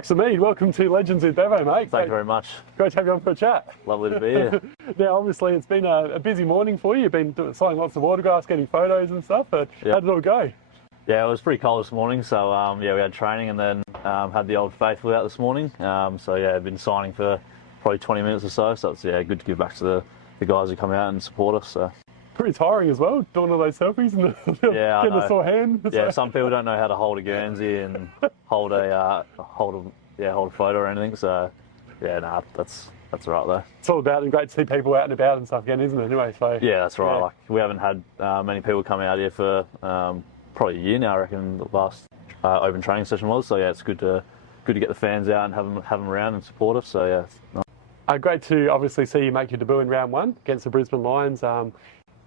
Jackson Mead, welcome to Legends with Bevo, mate. Thank you very much. Great to have you on for a chat. Lovely to be here. Now, obviously, it's been a busy morning for you. You've been signing lots of autographs, getting photos and stuff, but Yep. how did it all go? Yeah, it was pretty cold this morning, so yeah, we had training and then had the Old Faithful out this morning. So yeah, I've been signing for probably 20 minutes or so. So it's good to give back to the guys who come out and support us. So. Pretty tiring as well, doing all those selfies and getting a sore hand. Yeah, some people don't know how to hold a Guernsey and hold a photo or anything. So yeah, that's right though. It's all about and great to see people out and about and stuff again, isn't it? Anyway, so yeah, that's right. Yeah. Like we haven't had many people come out here for probably a year now. I reckon the last open training session was. So yeah, it's good to get the fans out and have them around and support us. So yeah. Nice. Great to obviously see you make your debut in round one against the Brisbane Lions.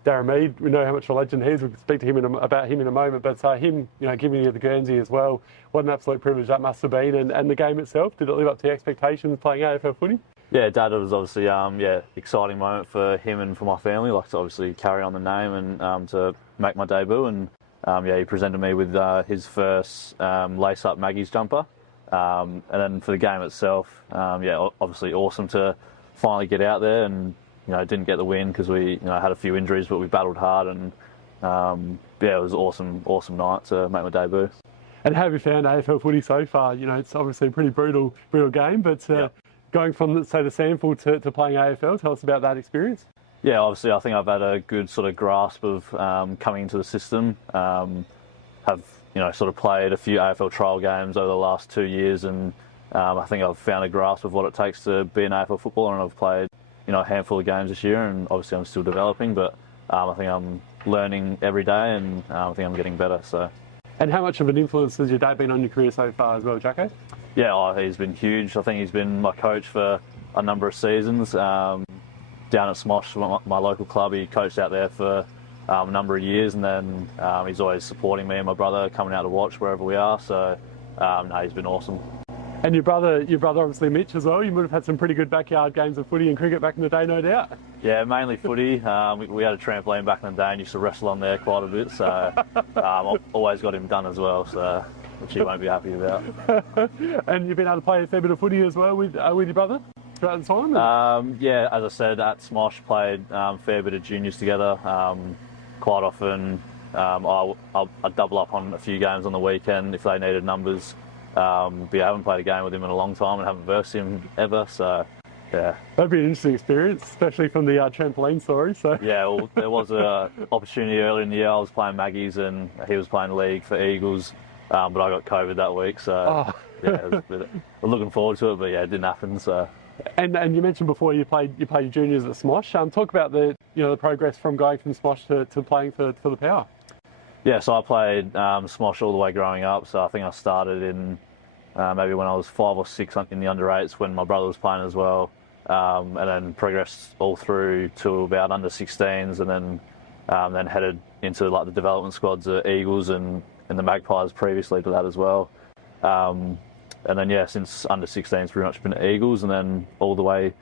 Darren Mead, we know how much of a legend he is. We'll speak to him about him in a moment. But him, giving you the Guernsey as well, what an absolute privilege that must have been. And the game itself, did it live up to your expectations playing AFL footy? Yeah, Dad, it was obviously exciting moment for him and for my family. Like to obviously carry on the name and to make my debut. And he presented me with his first lace-up Maggie's jumper. And then for the game itself, obviously awesome to finally get out there and. Didn't get the win because we had a few injuries, but we battled hard and it was awesome night to make my debut. And how have you found AFL footy so far? It's obviously a pretty brutal game, but going from say the SANFL to playing AFL, tell us about that experience. Yeah, obviously I think I've had a good sort of grasp of coming into the system. Have sort of played a few AFL trial games over the last 2 years, and I think I've found a grasp of what it takes to be an AFL footballer, and I've played a handful of games this year, and obviously I'm still developing, but I think I'm learning every day, and I think I'm getting better. So. And how much of an influence has your dad been on your career so far as well, Jacko? Yeah, he's been huge. I think he's been my coach for a number of seasons. Down at Smosh, my local club, he coached out there for a number of years, and then he's always supporting me and my brother, coming out to watch wherever we are. So he's been awesome. And your brother obviously Mitch as well, you would have had some pretty good backyard games of footy and cricket back in the day, no doubt. Yeah, mainly footy. We had a trampoline back in the day and used to wrestle on there quite a bit, so always got him done as well, so which he won't be happy about. And you've been able to play a fair bit of footy as well with your brother throughout the time? Yeah, as I said, at Smosh played a fair bit of juniors together. Quite often I'd double up on a few games on the weekend if they needed numbers. But I haven't played a game with him in a long time and haven't versed him ever, so yeah. That'd be an interesting experience, especially from the trampoline story. So yeah, well, there was an opportunity earlier in the year. I was playing Maggie's and he was playing league for Eagles, but I got COVID that week, so I'm looking forward to it, but yeah, it didn't happen. So. And you mentioned before you played your juniors at Smosh. Talk about the progress from going from Smosh to playing for the Power. Yeah, so I played Smosh all the way growing up. So I think I started in maybe when I was 5 or 6 in the under-8s when my brother was playing as well, and then progressed all through to about under-16s, and then headed into like the development squads at Eagles and the Magpies previously to that as well. And then since under-16s pretty much been at Eagles, and then all the way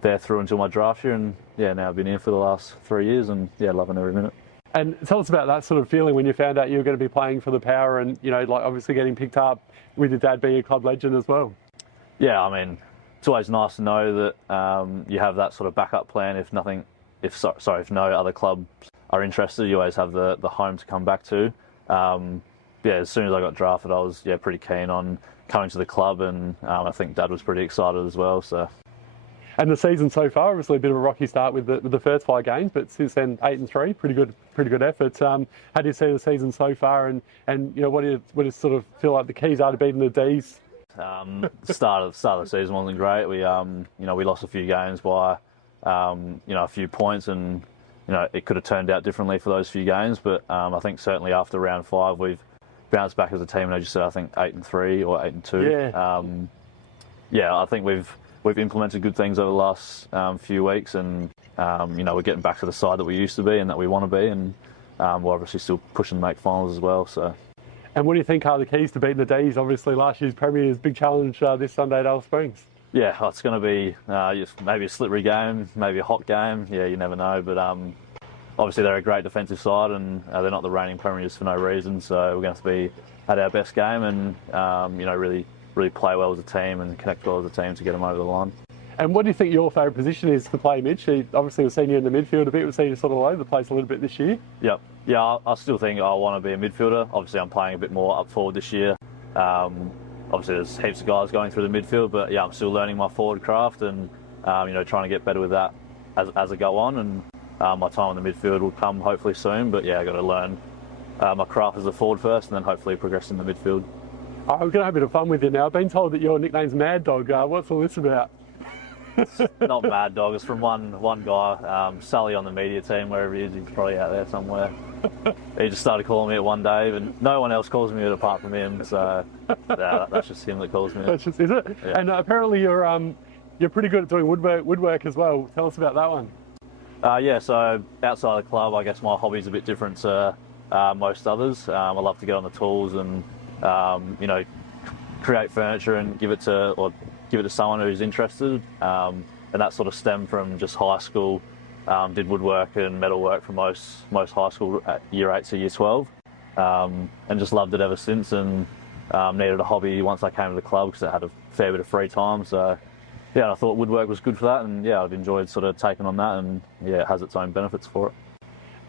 there through until my draft year, and now I've been here for the last 3 years, and loving every minute. And tell us about that sort of feeling when you found out you were going to be playing for the Power and, obviously getting picked up with your dad being a club legend as well. Yeah, I mean, it's always nice to know that you have that sort of backup plan if no other clubs are interested. You always have the home to come back to. As soon as I got drafted, I was pretty keen on coming to the club, and I think Dad was pretty excited as well. So. And the season so far, obviously a bit of a rocky start with the first 5 games, but since then 8-3, pretty good effort. How do you see the season so far, and what do you sort of feel like the keys are to beating the D's? The start of the season wasn't great. We we lost a few games by a few points, and it could have turned out differently for those few games. But I think certainly after round 5 we've bounced back as a team, and as you said, I think 8-3 or 8-2. I think we've implemented good things over the last few weeks, and we're getting back to the side that we used to be and that we want to be, and we're obviously still pushing to make finals as well. So. And what do you think are the keys to beating the D's? Obviously last year's Premier's big challenge this Sunday at Alice Springs. Yeah, it's going to be maybe a slippery game, maybe a hot game. Yeah, you never know, but obviously they're a great defensive side, and they're not the reigning Premiers for no reason, so we're going to be at our best game and really really play well as a team and connect well as a team to get them over the line. And what do you think your favourite position is to play, Mitch? Obviously, we've seen you in the midfield a bit. We've seen you sort of all over the place a little bit this year. Yep. Yeah, I still think I want to be a midfielder. Obviously, I'm playing a bit more up forward this year. Obviously, there's heaps of guys going through the midfield, but yeah, I'm still learning my forward craft and trying to get better with that as I go on. And my time in the midfield will come hopefully soon. But yeah, I got to learn my craft as a forward first, and then hopefully progress in the midfield. I'm going to have a bit of fun with you now. I've been told that your nickname's Mad Dog. What's all this about? It's not Mad Dog. It's from one guy, Sully on the media team, wherever he is. He's probably out there somewhere. He just started calling me it one day, but no one else calls me it apart from him. So that's just him that calls me it. That's just, is it? Yeah. And apparently you're pretty good at doing woodwork as well. Tell us about that one. Yeah, so outside the club, I guess my hobby's a bit different to most others. I love to get on the tools and create furniture and give it to someone who's interested. And that sort of stemmed from just high school. Did woodwork and metalwork for most high school at year 8 to year 12, and just loved it ever since. And needed a hobby once I came to the club because I had a fair bit of free time. So yeah, I thought woodwork was good for that, and yeah, I'd enjoyed sort of taking on that, and yeah, it has its own benefits for it.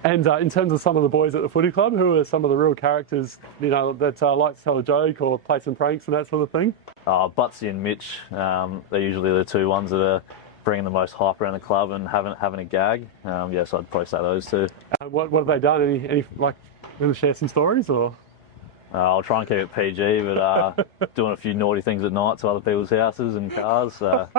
And in terms of some of the boys at the footy club, who are some of the real characters, that like to tell a joke or play some pranks and that sort of thing? Butsy and Mitch, they're usually the two ones that are bringing the most hype around the club and having a gag. So I'd probably say those two. What have they done? Any like, want to share some stories or? I'll try and keep it PG, but doing a few naughty things at night to other people's houses and cars. That's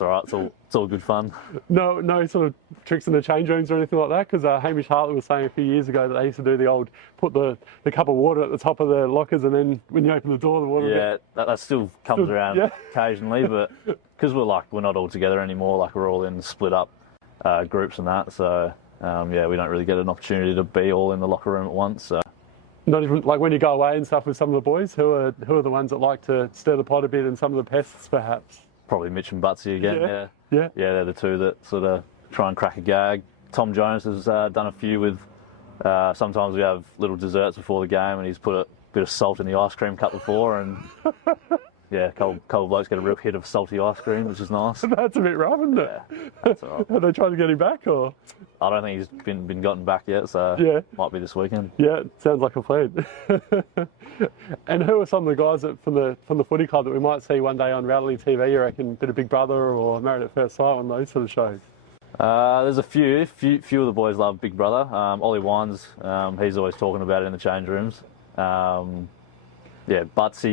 all right. It's all good fun. No sort of tricks in the change rooms or anything like that? Because Hamish Hartley was saying a few years ago that they used to do the old, put the cup of water at the top of the lockers, and then when you open the door, the water... Yeah, that still comes around occasionally, but because we're not all together anymore, like we're all in split up groups and that, so we don't really get an opportunity to be all in the locker room at once, so... Not even like when you go away and stuff with some of the boys, who are the ones that like to stir the pot a bit and some of the pests perhaps? Probably Mitch and Butsy again. Yeah, they're the two that sort of try and crack a gag. Tom Jones has done a few with. Sometimes we have little desserts before the game, and he's put a bit of salt in the ice cream cup before, and yeah, couple blokes get a real hit of salty ice cream, which is nice. That's a bit rough, isn't it? Yeah, that's all right. Are they trying to get him back, or? I don't think he's been gotten back yet, so might be this weekend. Yeah, sounds like a plan. And who are some of the guys from the footy club that we might see one day on reality TV? You reckon, bit of Big Brother or Married at First Sight, on those sort of shows? There's a few of the boys love Big Brother. Ollie Wines, he's always talking about it in the change rooms. Butsy,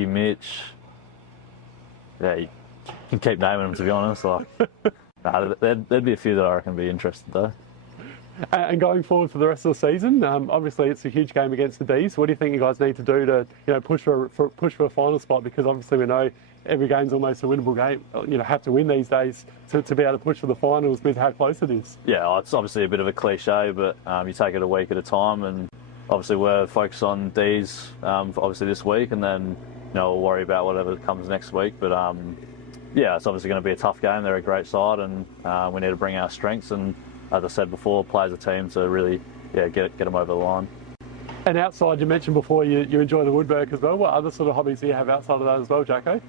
Mitch. Yeah, you can keep naming them, to be honest. There'd be a few that I reckon would be interested though. And going forward for the rest of the season, obviously it's a huge game against the D's. What do you think you guys need to do to push for a final spot? Because obviously we know every game's almost a winnable game. Have to win these days to be able to push for the finals with how close it is. Yeah, it's obviously a bit of a cliche, but you take it a week at a time, and obviously we're focused on D's obviously this week, and then we'll worry about whatever comes next week. But it's obviously going to be a tough game. They're a great side, and we need to bring our strengths and, as I said before, play as a team to really get them over the line. And outside, you mentioned before you enjoy the woodwork as well. What other sort of hobbies do you have outside of that as well, Jacko?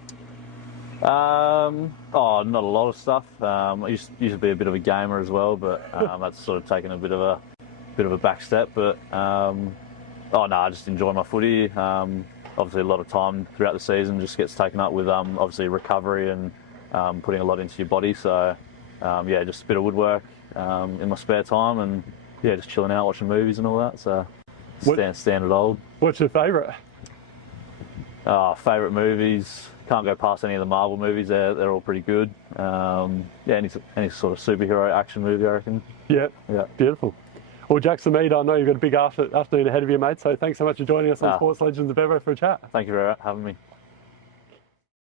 Not a lot of stuff. I used to be a bit of a gamer as well, but that's sort of taken a bit of a back step. But I just enjoy my footy. Obviously, a lot of time throughout the season just gets taken up with obviously recovery and putting a lot into your body. So just a bit of woodwork in my spare time, and just chilling out, watching movies and all that. So standard old. What's your favourite? Favourite movies, can't go past any of the Marvel movies. They're all pretty good. Any sort of superhero action movie, I reckon. Yeah, beautiful. Well, Jackson Mead, I know you've got a big afternoon ahead of you, mate, so thanks so much for joining us on Sports Legends of Bevo for a chat. Thank you for having me.